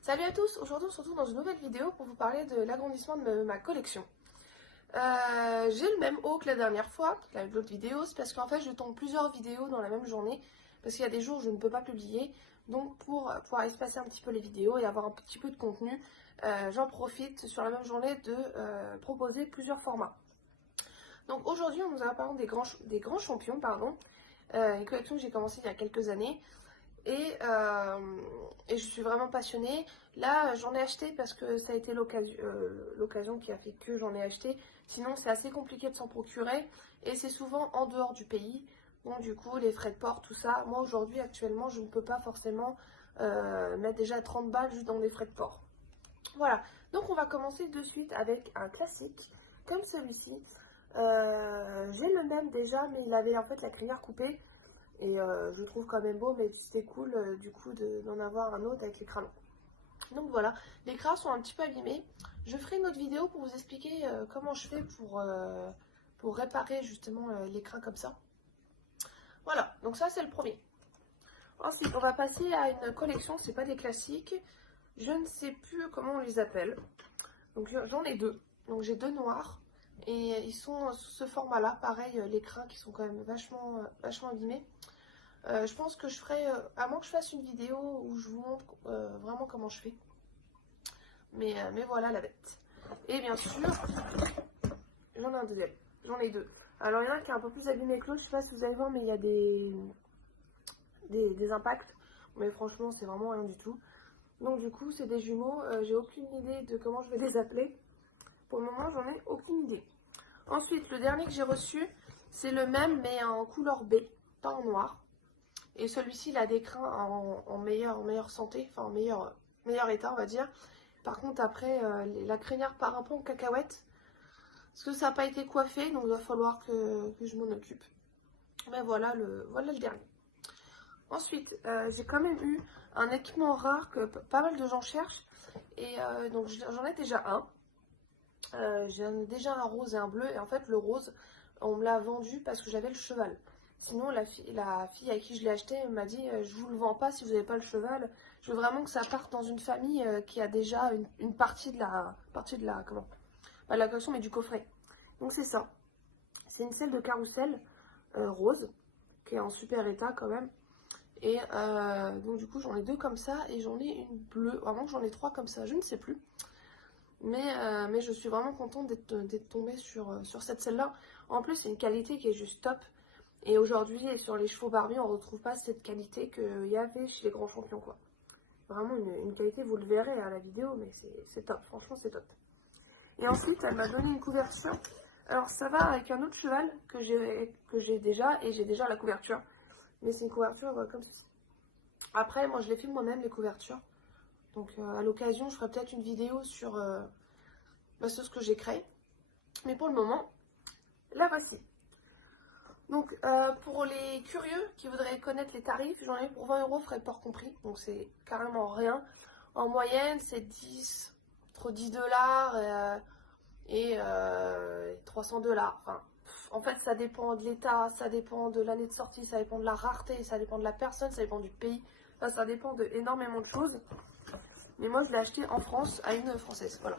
Salut à tous, aujourd'hui on se retrouve dans une nouvelle vidéo pour vous parler de l'agrandissement de ma collection. J'ai le même haut que la dernière fois, avec l'autre vidéo, c'est parce qu'en fait je tourne plusieurs vidéos dans la même journée, parce qu'il y a des jours où je ne peux pas publier, donc pour pouvoir espacer un petit peu les vidéos et avoir un petit peu de contenu, j'en profite sur la même journée de proposer plusieurs formats. Donc aujourd'hui on nous a parlé des grands champions, une collection que j'ai commencée il y a quelques années. Et je suis vraiment passionnée. Là, j'en ai acheté parce que ça a été l'occasion qui a fait que j'en ai acheté. Sinon, c'est assez compliqué de s'en procurer et c'est souvent en dehors du pays. Donc, du coup, les frais de port, tout ça. Moi, aujourd'hui, actuellement, je ne peux pas forcément mettre déjà 30 balles juste dans les frais de port. Voilà. Donc, on va commencer de suite avec un classique comme celui-ci. J'ai le même déjà, mais il avait en fait la crinière coupée. Et je trouve quand même beau, mais c'est cool du coup d'en avoir un autre avec l'écran long. Donc voilà, les crins sont un petit peu abîmés. Je ferai une autre vidéo pour vous expliquer comment je fais pour réparer justement l'écran comme ça. Voilà, donc ça c'est le premier. Ensuite, on va passer à une collection, c'est pas des classiques. Je ne sais plus comment on les appelle. Donc j'en ai deux. Donc j'ai deux noirs. Et ils sont sous ce format-là. Pareil, les crins qui sont quand même vachement abîmés. Je pense que je ferai, à moins que je fasse une vidéo où je vous montre vraiment comment je fais. Mais voilà la bête. Et bien sûr, j'en ai un deuxième. J'en ai deux. Alors il y en a un qui est un peu plus abîmé que l'autre. Je sais pas si vous allez voir, mais il y a des impacts. Mais franchement, c'est vraiment rien du tout. Donc du coup, c'est des jumeaux. J'ai aucune idée de comment je vais les appeler. Pour le moment, j'en ai aucune idée. Ensuite, le dernier que j'ai reçu, c'est le même mais en couleur B, pas en noir. Et celui-ci, il a des crins en meilleure santé, enfin en meilleur état, on va dire. Par contre, après, la crinière part un peu en cacahuète. Parce que ça n'a pas été coiffé, donc il va falloir que je m'en occupe. Mais voilà le dernier. Ensuite, j'ai quand même eu un équipement rare que pas mal de gens cherchent. Et donc j'en ai déjà un. J'en ai déjà un rose et un bleu. Et en fait, le rose, on me l'a vendu parce que j'avais le cheval. Sinon, la fille à qui je l'ai acheté m'a dit je vous le vends pas si vous n'avez pas le cheval. Je veux vraiment que ça parte dans une famille qui a déjà une partie de la comment pas de la collection mais du coffret. Donc c'est ça. C'est une selle de carrousel rose qui est en super état quand même. Et donc du coup j'en ai deux comme ça et j'en ai une bleue. Vraiment j'en ai trois comme ça, je ne sais plus. Mais je suis vraiment contente d'être tombée sur cette selle-là. En plus, c'est une qualité qui est juste top. Et aujourd'hui, sur les chevaux barbus, on ne retrouve pas cette qualité qu'il y avait chez les grands champions, quoi. Vraiment une qualité, vous le verrez à la vidéo, mais c'est top. Franchement, c'est top. Et ensuite, elle m'a donné une couverture. Alors, ça va avec un autre cheval que j'ai déjà, et j'ai déjà la couverture. Mais c'est une couverture comme ceci. Après, moi, je les filme moi-même, les couvertures. Donc à l'occasion, je ferai peut-être une vidéo sur ce que j'ai créé. Mais pour le moment, la voici. Donc pour les curieux qui voudraient connaître les tarifs, j'en ai pour 20 euros frais de port compris. Donc c'est carrément rien. En moyenne, c'est entre 10 $ et 300 $. Enfin, en fait, ça dépend de l'état, ça dépend de l'année de sortie, ça dépend de la rareté, ça dépend de la personne, ça dépend du pays. Enfin, ça dépend de énormément de choses. Mais moi, je l'ai acheté en France à une Française. Voilà.